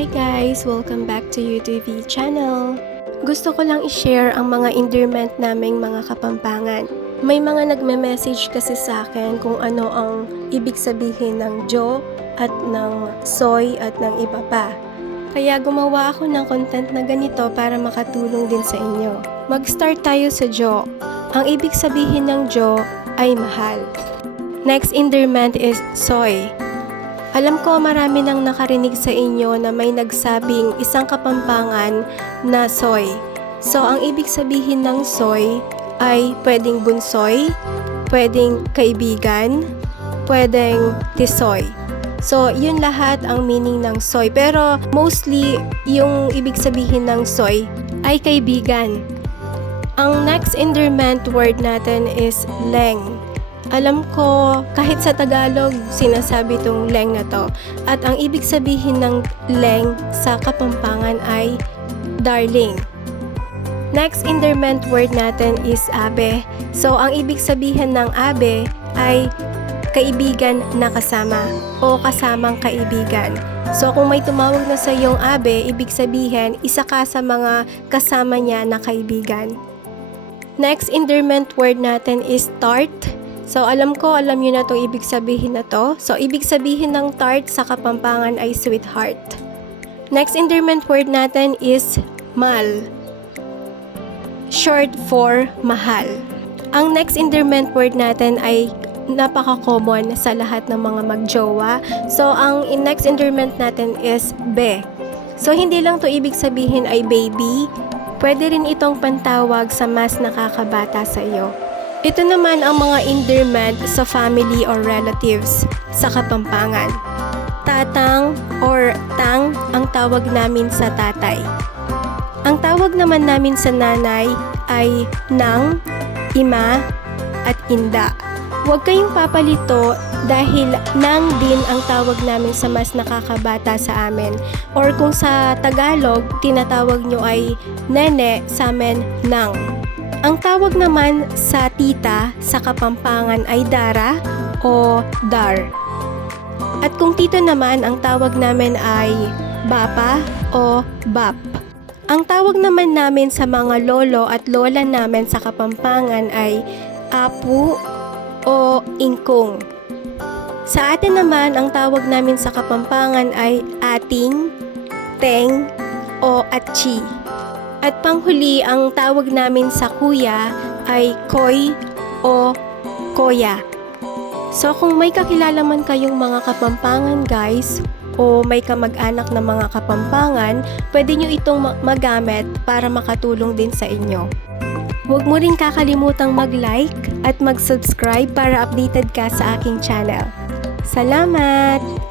Hi guys! Welcome back to YouTube channel. Gusto ko lang i-share ang mga endearment naming mga kapampangan. May mga nagme-message kasi sa akin kung ano ang ibig sabihin ng Jo at ng Soy at ng iba pa. Kaya gumawa ako ng content na ganito para makatulong din sa inyo. Mag-start tayo sa Jo. Ang ibig sabihin ng Jo ay mahal. Next endearment is Soy. Alam ko marami nang nakarinig sa inyo na may nagsabing isang kapampangan na soy. So, ang ibig sabihin ng soy ay pwedeng bunsoy, pwedeng kaibigan, pwedeng tisoy. So, yun lahat ang meaning ng soy. Pero, mostly, yung ibig sabihin ng soy ay kaibigan. Ang next endearment word natin is leng. Alam ko, kahit sa Tagalog, sinasabi tong leng na to. At ang ibig sabihin ng leng sa Kapampangan ay darling. Next endearment word natin is abe. So, ang ibig sabihin ng abe ay kaibigan na kasama o kasamang kaibigan. So, kung may tumawag na sa iyong abe, ibig sabihin, isa ka sa mga kasama niya na kaibigan. Next endearment word natin is tart. So, alam ko, alam niyo na itong ibig sabihin na to. So, ibig sabihin ng tart sa Kapampangan ay sweetheart. Next endearment word natin is mal. Short for mahal. Ang next endearment word natin ay napaka-common sa lahat ng mga magjowa. So, ang next endearment natin is be. So, hindi lang to ibig sabihin ay baby. Pwede rin itong pantawag sa mas nakakabata sa iyo. Ito naman ang mga endearment sa family or relatives sa Kapampangan. Tatang or tang ang tawag namin sa tatay. Ang tawag naman namin sa nanay ay nang, ima, at inda. Huwag kayong papalito dahil nang din ang tawag namin sa mas nakakabata sa amin. Or kung sa Tagalog, tinatawag nyo ay nene, sa amin nang. Ang tawag naman sa tita sa Kapampangan ay dara o dar. At kung tito naman, ang tawag namin ay bapa o bap. Ang tawag naman namin sa mga lolo at lola namin sa Kapampangan ay apu o ingkong. Sa atin naman, ang tawag namin sa Kapampangan ay ating, teng, o atchi. At panghuli, ang tawag namin sa kuya ay koy o koya. So kung may kakilala man kayong mga kapampangan guys, o may kamag-anak na mga kapampangan, pwede nyo itong ma- magamit para makatulong din sa inyo. Huwag mo rin kakalimutang mag-like at mag-subscribe para updated ka sa aking channel. Salamat!